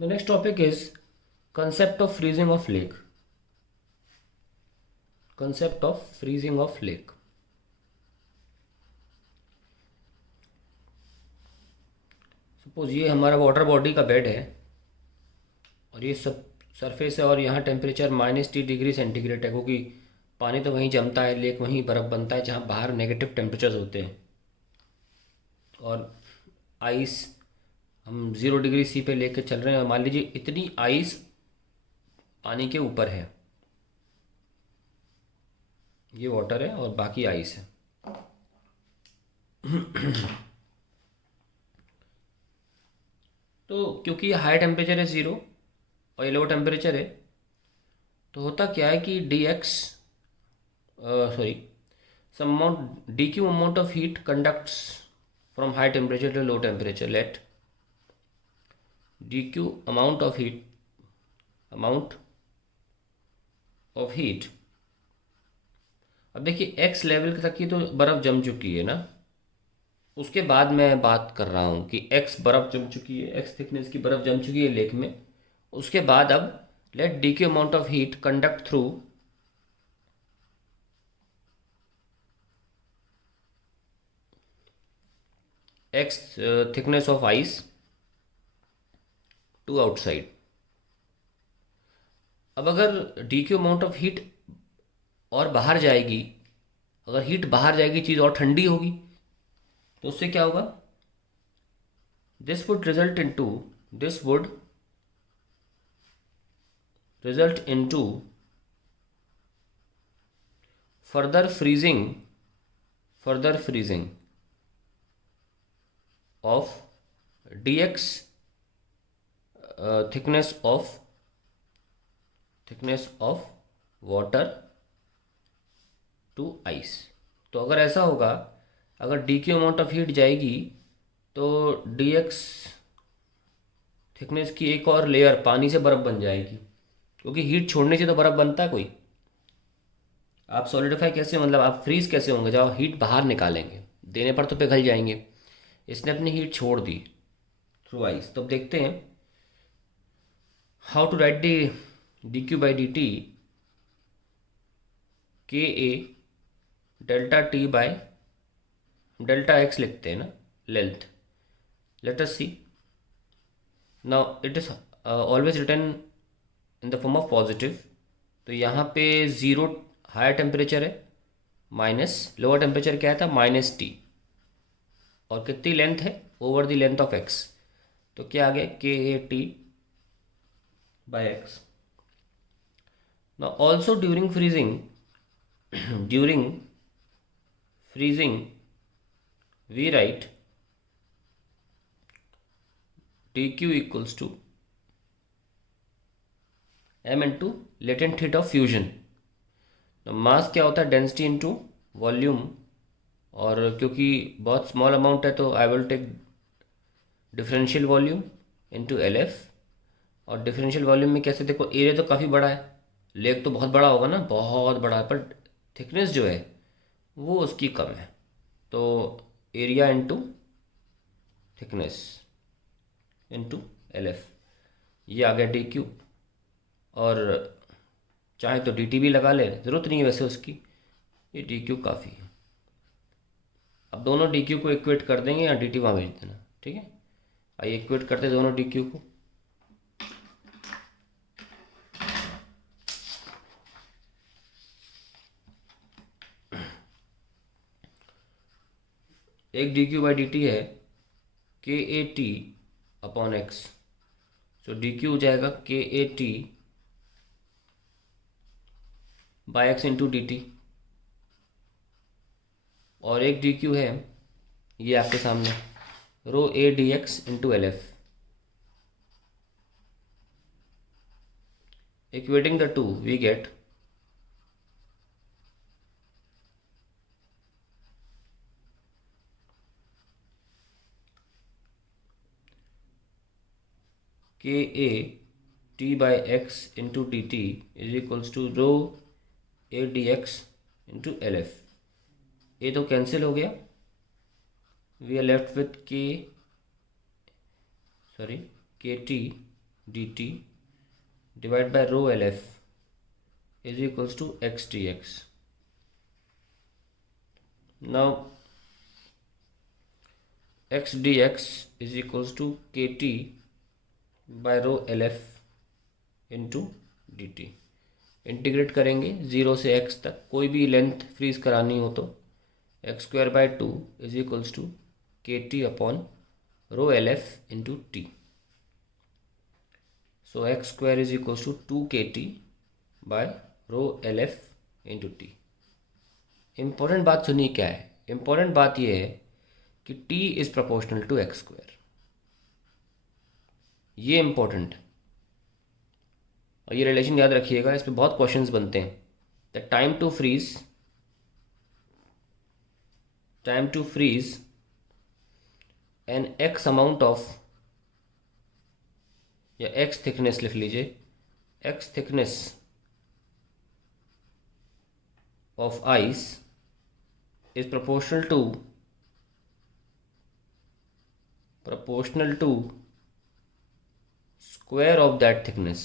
The next topic is concept of freezing of lake. Concept of freezing of lake. Suppose ये हमारा water body का bed है और ये सब सरफेस है और यहाँ टेम्परेचर -T°C है, क्योंकि पानी तो वहीं जमता है, लेक वहीं बर्फ़ बनता है जहाँ बाहर नेगेटिव टेम्परेचर्स होते हैं। और आइस हम 0°C पे लेके चल रहे हैं। मान लीजिए इतनी आइस पानी के ऊपर है, ये वाटर है और बाकी आइस है। तो क्योंकि ये हाई टेम्परेचर है 0 और ये लो टेम्परेचर है, तो होता क्या है कि D x sorry some amount dq amount of heat conducts from high temperature to low temperature. Let dq amount of heat, अब देखिए x लेवल तक की तो बर्फ़ जम चुकी है ना, उसके बाद मैं बात कर रहा हूँ कि x बर्फ़ जम चुकी है, x थिकनेस की बर्फ़ जम चुकी है लेक में। उसके बाद अब let d Q amount of heat conduct through x thickness of ice to outside. अब अगर d Q amount of heat और बाहर जाएगी, अगर हीट बाहर जाएगी चीज़ और ठंडी होगी, तो उससे क्या होगा, this would result into further freezing of dx thickness of water to ice. तो अगर ऐसा होगा, अगर d Q amount of heat जाएगी तो डी एक्स थिकनेस की एक और लेयर पानी से बर्फ़ बन जाएगी, क्योंकि हीट छोड़ने से तो बर्फ़ बनता है कोई। आप सॉलिडिफाई कैसे, मतलब आप फ्रीज कैसे होंगे जब आप हीट बाहर निकालेंगे, देने पर तो पिघल जाएंगे। इसने अपनी हीट छोड़ दी थ्रू आइस। तो अब देखते हैं how to write D Q by D T K A delta T by delta X लिखते हैं ना, length. Let us see now it is always written in the form of positive. तो यहाँ पे 0 हायर टेम्परेचर है, minus lower temperature क्या था -T, और कितनी लेंथ है over the length of X, तो क्या आ गया KAT by X. Now also during freezing we write dq equals to m into latent heat of fusion. Mass क्या होता है, डेंसिटी इंटू वॉल्यूम, और क्योंकि बहुत स्मॉल अमाउंट है तो I will take differential volume into LF। और differential volume में कैसे, देखो एरिया तो काफ़ी बड़ा है, लेक तो बहुत बड़ा होगा ना, बहुत बड़ा है, पर थिकनेस जो है वो उसकी कम है, तो area into thickness into LF, ये आ गया DQ। और चाहे तो DT भी लगा ले, ज़रूरत नहीं है वैसे उसकी, ये DQ काफ़ी है। अब दोनों DQ को इक्वेट कर देंगे या DT वहाँ भेज देना, ठीक है। आइए इक्वेट करते दोनों DQ को। एक DQ बाई DT है KAT अपॉन एक्स, तो DQ हो जाएगा KAT by x into DT। और एक DQ है ये आपके सामने ρA/dx into LF। Equating the two we get KAT by x into DT is equals to ρA/dx into LF। ये तो कैंसिल हो गया, we are left with KT dt divided by rho LF is equals to x dx. Now x dx is equals to kt by rho LF into D T. Integrate करेंगे 0 से x तक. कोई भी length freeze करानी हो तो x² by 2 is equals to K T upon rho L F into T. So x² is equals to 2 KT by rho L F into T. Important बात सुनिए क्या है. इम्पोर्टेंट बात यह है कि t is proportional to x². ये important है और ये रिलेशन याद रखिएगा. इस पे बहुत क्वेश्चंस बनते हैं. The time to freeze an x amount of, या एक्स थिकनेस लिख लीजिए, x thickness of ice is proportional to square of that thickness.